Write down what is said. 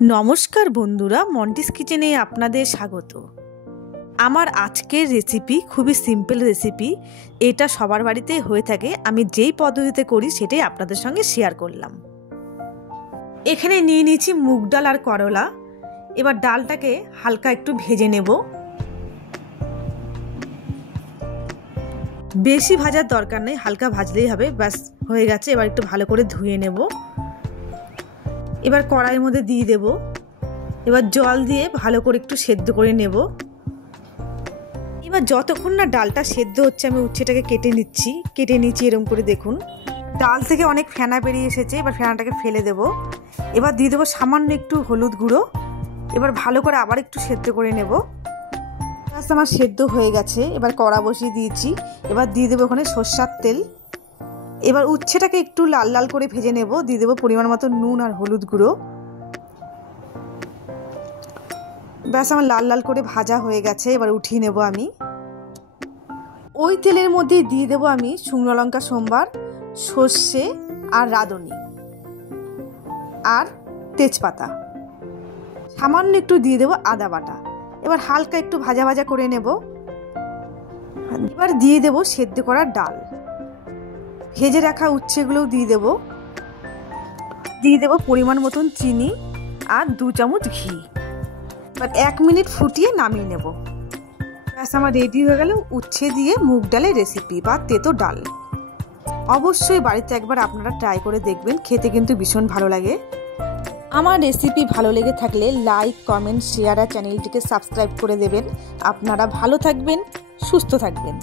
নমস্কার বন্ধুরা, মন্টিস কিচেনে আপনাদের স্বাগত। আমার আজকের রেসিপি খুবই সিম্পল রেসিপি। এটা সবার বাড়িতেই হয়ে থাকে। আমি যেই পদ্ধতিতে করি সেটাই আপনাদের সঙ্গে শেয়ার করলাম। এখানে নিয়ে নিয়েছি মুগ ডাল আর করলা। এবার ডালটাকে হালকা একটু ভেজে নেব। বেশি ভাজার দরকার নেই, হালকা ভাজলেই হবে। ব্যাস হয়ে গেছে। এবার একটু ভালো করে ধুয়ে নেব। এবার কড়াইয়ের মধ্যে দিয়ে দেব। এবার জল দিয়ে ভালো করে একটু সেদ্ধ করে নেব। এবার যতক্ষণ না ডালটা সেদ্ধ হচ্ছে আমি উচ্ছেটাকে কেটে নিচ্ছি এরকম করে। দেখুন, ডাল থেকে অনেক ফেনা বেরিয়ে এসেছে। এবার ফেনাটাকে ফেলে দেব। এবার দিয়ে দেবো সামান্য একটু হলুদ গুঁড়ো। এবার ভালো করে আবার একটু সেদ্ধ করে নেব। আমার সেদ্ধ হয়ে গেছে। এবার কড়া বসিয়ে দিয়েছি। এবার দিয়ে দেবো ওখানে সরষের তেল। এবার উচ্ছেটাকে একটু লাল লাল করে ভেজে নেব। দিয়ে দেবো পরিমাণ মতো নুন আর হলুদ গুঁড়ো। ব্যাস আমার লাল লাল করে ভাজা হয়ে গেছে। এবার উঠিয়ে নেব আমি। ওই তেলের মধ্যে দিয়ে দেবো আমি শুকনো লঙ্কা সোমবার, সর্ষে আর রাঁধুনি আর তেজপাতা। সামান্য একটু দিয়ে দেবো আদা বাটা। এবার হালকা একটু ভাজা ভাজা করে নেব। এবার দিয়ে দেবো সেদ্ধ করা ডাল, ভেজে রাখা উচ্ছেগুলোও দিয়ে দেবো পরিমাণ মতন চিনি আর 2 চামচ ঘি। এবার 1 মিনিট ফুটিয়ে নামিয়ে নেব। ব্যাস আমার রেডি হয়ে গেল উচ্ছে দিয়ে মুগ ডালের রেসিপি বা তেতো ডাল। অবশ্যই বাড়িতে একবার আপনারা ট্রাই করে দেখবেন, খেতে কিন্তু ভীষণ ভালো লাগে। আমার রেসিপি ভালো লেগে থাকলে লাইক, কমেন্ট, শেয়ার আর চ্যানেলটিকে সাবস্ক্রাইব করে দেবেন। আপনারা ভালো থাকবেন, সুস্থ থাকবেন।